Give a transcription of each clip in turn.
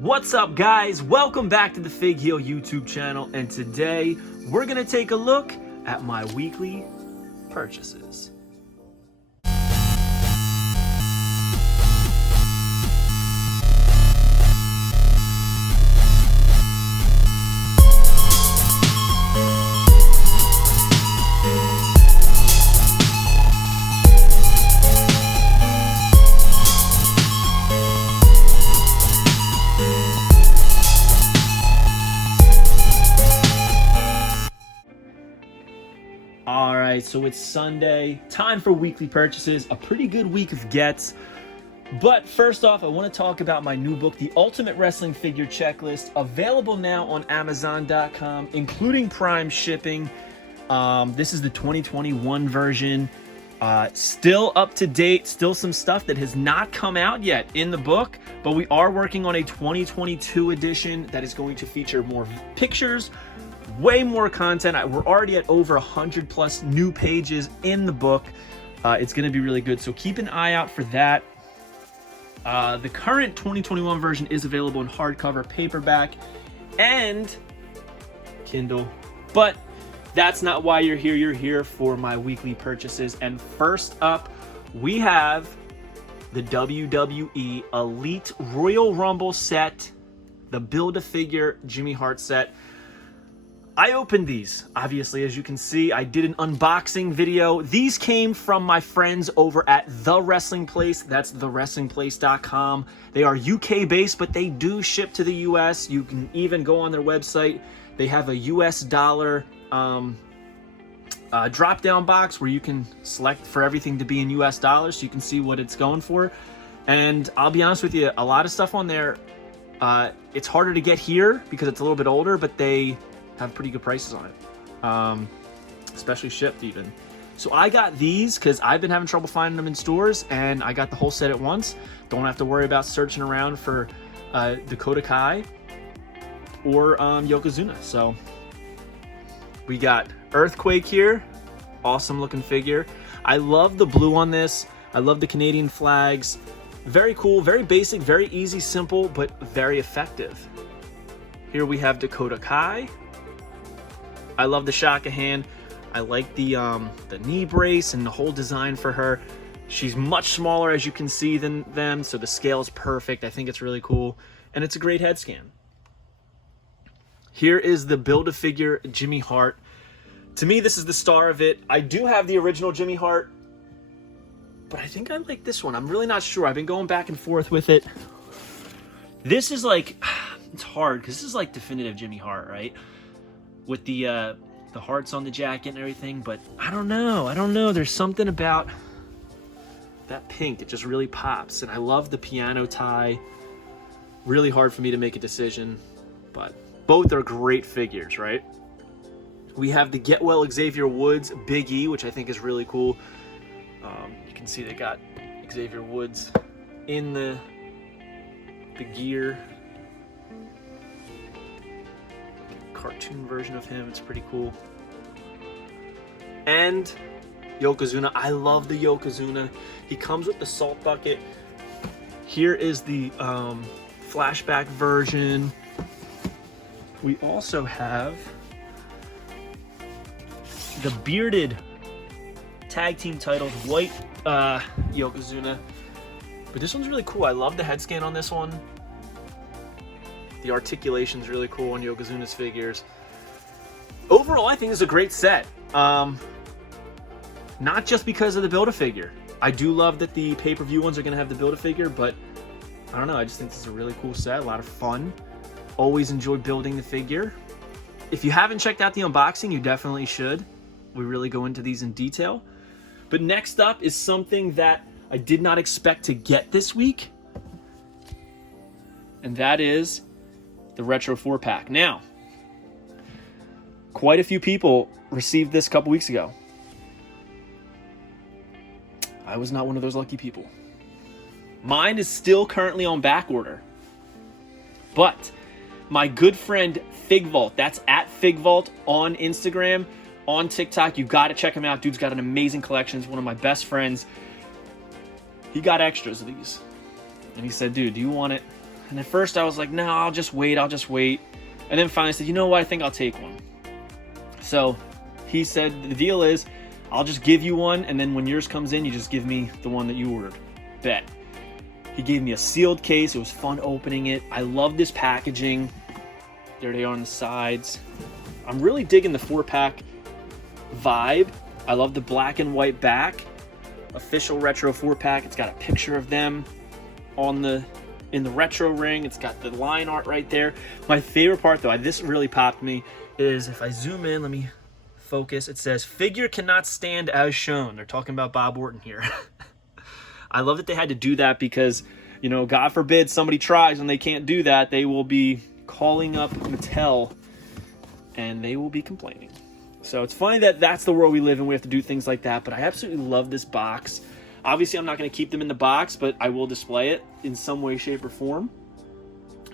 What's up, guys? Welcome back to the Fig Heel YouTube channel, and today we're gonna take a look at my weekly purchases. Alright, so it's Sunday, time for weekly purchases, a pretty good week of gets. But first off, I want to talk about my new book, The Ultimate Wrestling Figure Checklist, available now on Amazon.com, including Prime shipping. This is the 2021 version. Still up to date, still some stuff that has not come out yet in the book, but we are working on a 2022 edition that is going to feature more pictures, way more content. We're already at over 100 plus new pages in the book. It's going to be really good, so keep an eye out for that. The current 2021 version is available in hardcover, paperback, and Kindle, but that's not why you're here. You're here for my weekly purchases. And first up, we have the WWE Elite Royal Rumble set, the Build-A-Figure Jimmy Hart set. I opened these, obviously, as you can see. I did an unboxing video. These came from my friends over at The Wrestling Place. That's thewrestlingplace.com. They are UK based, but they do ship to the US. You can even go on their website. They have a US dollar drop down box where you can select for everything to be in US dollars, so you can see what it's going for. And I'll be honest with you, a lot of stuff on there, it's harder to get here because it's a little bit older, but they have pretty good prices on it, especially shipped even. So I got these because I've been having trouble finding them in stores, and I got the whole set at once. Don't have to worry about searching around for Dakota Kai or Yokozuna. So we got Earthquake here, awesome looking figure. I love the blue on this. I love the Canadian flags. Very cool, very basic, very easy, simple, but very effective. Here we have Dakota Kai. I love the Shaka hand. I like the knee brace and the whole design for her. She's much smaller, as you can see, than them, so the scale is perfect. I think it's really cool, and it's a great head scan. Here is the Build-A-Figure Jimmy Hart. To me, this is the star of it. I do have the original Jimmy Hart, but I think I like this one. I'm really not sure. I've been going back and forth with it. This is like, it's hard because this is like definitive Jimmy Hart, right? With the hearts on the jacket and everything, but I don't know. There's something about that pink. It just really pops, and I love the piano tie. Really hard for me to make a decision, but both are great figures, right? We have the Get Well Xavier Woods Big E, which I think is really cool. You can see they got Xavier Woods in the gear. Cartoon version of him. It's pretty cool. And Yokozuna. I love the Yokozuna. He comes with the salt bucket. Here is the flashback version. We also have the bearded tag team titles, white Yokozuna. But this one's really cool. I love the head scan on this one. The articulation's really cool on Yokozuna's figures. Overall, I think it's a great set. Not just because of the Build-A-Figure. I do love that the pay-per-view ones are going to have the Build-A-Figure, but I don't know. I just think this is a really cool set. A lot of fun. Always enjoy building the figure. If you haven't checked out the unboxing, you definitely should. We really go into these in detail. But next up is something that I did not expect to get this week, and that is the Retro 4-pack. Now, quite a few people received this a couple weeks ago. I was not one of those lucky people. Mine is still currently on back order. But my good friend Figvault, that's at Figvault on Instagram, on TikTok, you got to check him out. Dude's got an amazing collection. He's one of my best friends. He got extras of these. And he said, dude, do you want it? And at first I was like, no, I'll just wait. And then finally I said, you know what? I think I'll take one. So he said, the deal is, I'll just give you one, and then when yours comes in, you just give me the one that you ordered. Bet. He gave me a sealed case. It was fun opening it. I love this packaging. There they are on the sides. I'm really digging the 4-pack vibe. I love the black and white back. Official retro 4-pack. It's got a picture of them in the retro ring. It's got the line art right there. My favorite part, though, this really popped me, is if I zoom in, let me focus. It says, figure cannot stand as shown. They're talking about Bob Orton here. I love that they had to do that because, you know, God forbid somebody tries and they can't do that. They will be calling up Mattel and they will be complaining. So it's funny that that's the world we live in. We have to do things like that. But I absolutely love this box. Obviously, I'm not going to keep them in the box, but I will display it in some way, shape, or form.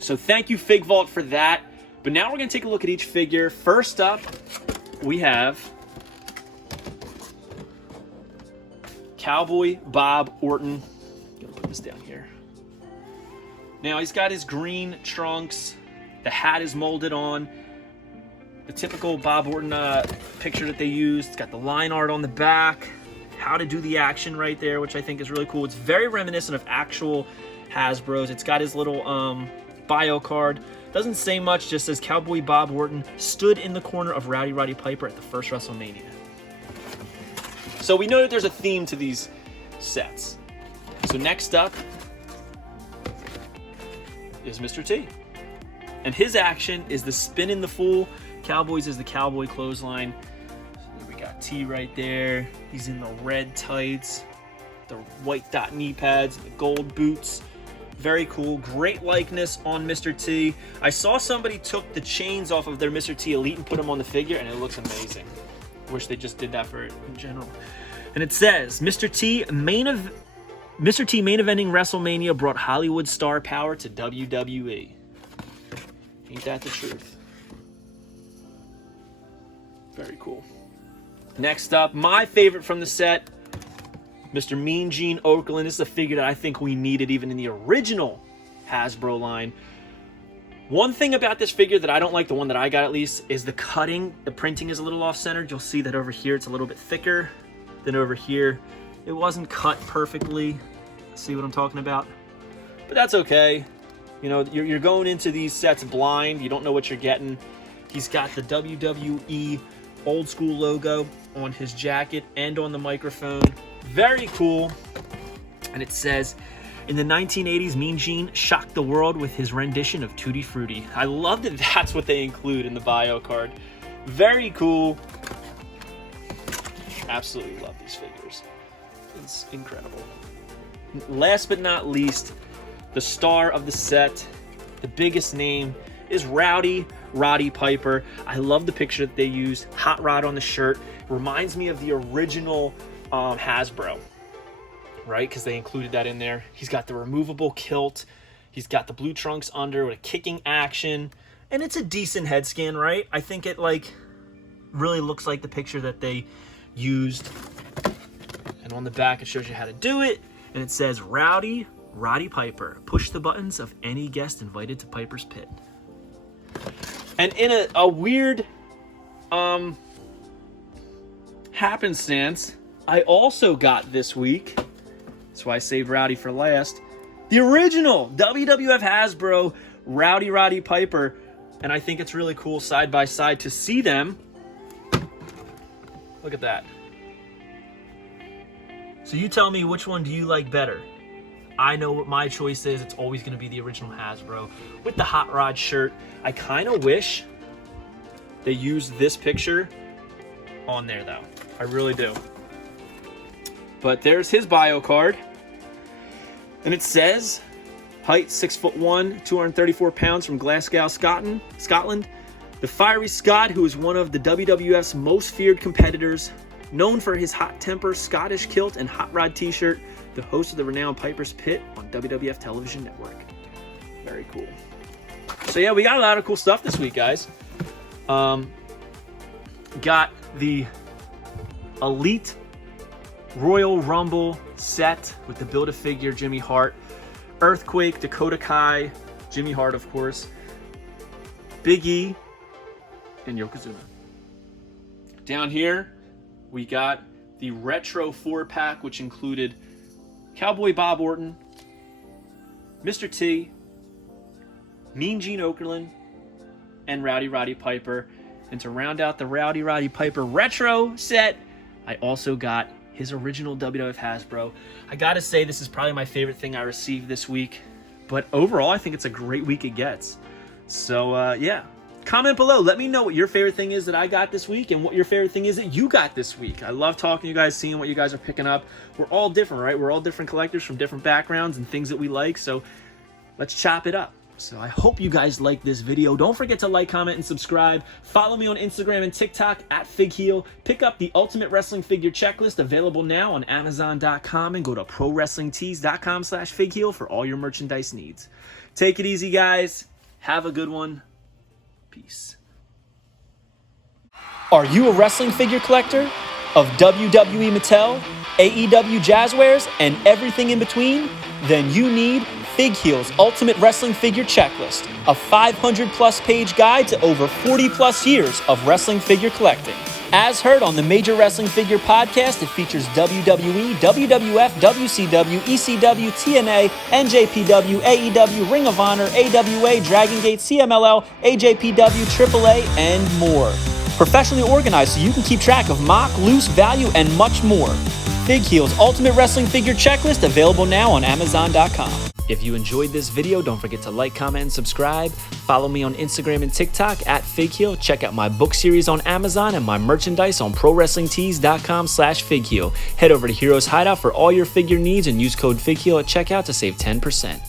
So thank you, Fig Vault, for that. But now we're going to take a look at each figure. First up, we have Cowboy Bob Orton. I'm going to put this down here. Now, he's got his green trunks. The hat is molded on. The typical Bob Orton picture that they used. It's got the line art on the back. How to do the action right there, which I think is really cool. It's very reminiscent of actual Hasbro's. It's got his little bio card. Doesn't say much, just says Cowboy Bob Orton stood in the corner of Roddy Piper at the first WrestleMania. So we know that there's a theme to these sets. So next up is Mr. T. And his action is the spin in the fool. Cowboys is the cowboy clothesline. So we got T right there. He's in the red tights, the white dot knee pads, the gold boots. Very cool. Great likeness on Mr. T. I saw somebody took the chains off of their Mr. T Elite and put them on the figure, and it looks amazing. Wish they just did that for it in general. And it says, Mr. T main eventing WrestleMania brought Hollywood star power to WWE. Ain't that the truth? Very cool. Next up, my favorite from the set, Mr. Mean Gene Okerlund. This is a figure that I think we needed even in the original Hasbro line. One thing about this figure that I don't like, the one that I got at least, is the cutting. The printing is a little off-centered. You'll see that over here it's a little bit thicker than over here. It wasn't cut perfectly. See what I'm talking about? But that's okay. You know, you're going into these sets blind. You don't know what you're getting. He's got the WWE old school logo on his jacket and on the microphone. Very cool. And it says, in the 1980s, Mean Gene shocked the world with his rendition of Tutti Frutti. I love that that's what they include in the bio card. Very cool. Absolutely love these figures. It's incredible. Last but not least, the star of the set, the biggest name, is Roddy Piper. I love the picture that they used. Hot Rod on the shirt. Reminds me of the original Hasbro, right? Because they included that in there. He's got the removable kilt. He's got the blue trunks under with a kicking action. And it's a decent head scan, right? I think it really looks like the picture that they used. And on the back, it shows you how to do it. And it says, Roddy Piper. Push the buttons of any guest invited to Piper's Pit. And in a weird happenstance, I also got this week, that's why I saved Rowdy for last, the original WWF Hasbro Roddy Piper. And I think it's really cool side by side to see them. Look at that. So you tell me, which one do you like better? I know what my choice is. It's always going to be the original Hasbro with the Hot Rod shirt. I kind of wish they used this picture on there, though. I really do. But there's his bio card. And it says, height 6'1", 234 pounds, from Glasgow, Scotland. The fiery Scot, who is one of the WWF's most feared competitors, known for his hot temper, Scottish kilt, and hot rod t-shirt, the host of the renowned Piper's Pit on WWF Television Network. Very cool. So yeah, we got a lot of cool stuff this week, guys. Got the Elite Royal Rumble set with the Build-A-Figure Jimmy Hart, Earthquake, Dakota Kai, Jimmy Hart, of course, Big E, and Yokozuna. Down here, we got the Retro 4-pack, which included Cowboy Bob Orton, Mr. T, Mean Gene Okerlund, and Roddy Piper. And to round out the Roddy Piper retro set, I also got his original WWF Hasbro. I gotta say, this is probably my favorite thing I received this week, but overall, I think it's a great week it gets. So, yeah. Comment below. Let me know what your favorite thing is that I got this week and what your favorite thing is that you got this week. I love talking to you guys, seeing what you guys are picking up. We're all different, right? We're all different collectors from different backgrounds and things that we like, so let's chop it up. So I hope you guys like this video. Don't forget to like, comment, and subscribe. Follow me on Instagram and TikTok at FigHeel. Pick up the Ultimate Wrestling Figure Checklist, available now on Amazon.com, and go to ProWrestlingTees.com/FigHeel for all your merchandise needs. Take it easy, guys. Have a good one. Peace. Are you a wrestling figure collector of WWE Mattel, AEW Jazzwares, and everything in between? Then you need FigHeel's Ultimate Wrestling Figure Checklist, a 500-plus page guide to over 40-plus years of wrestling figure collecting. As heard on the Major Wrestling Figure podcast, it features WWE, WWF, WCW, ECW, TNA, NJPW, AEW, Ring of Honor, AWA, Dragon Gate, CMLL, AJPW, AAA, and more. Professionally organized so you can keep track of mock, loose, value, and much more. FigHeel's Ultimate Wrestling Figure Checklist, available now on Amazon.com. If you enjoyed this video, don't forget to like, comment, and subscribe. Follow me on Instagram and TikTok at FigHeel. Check out my book series on Amazon and my merchandise on ProWrestlingTees.com/FigHeel. Head over to Heroes Hideout for all your figure needs and use code FigHeel at checkout to save 10%.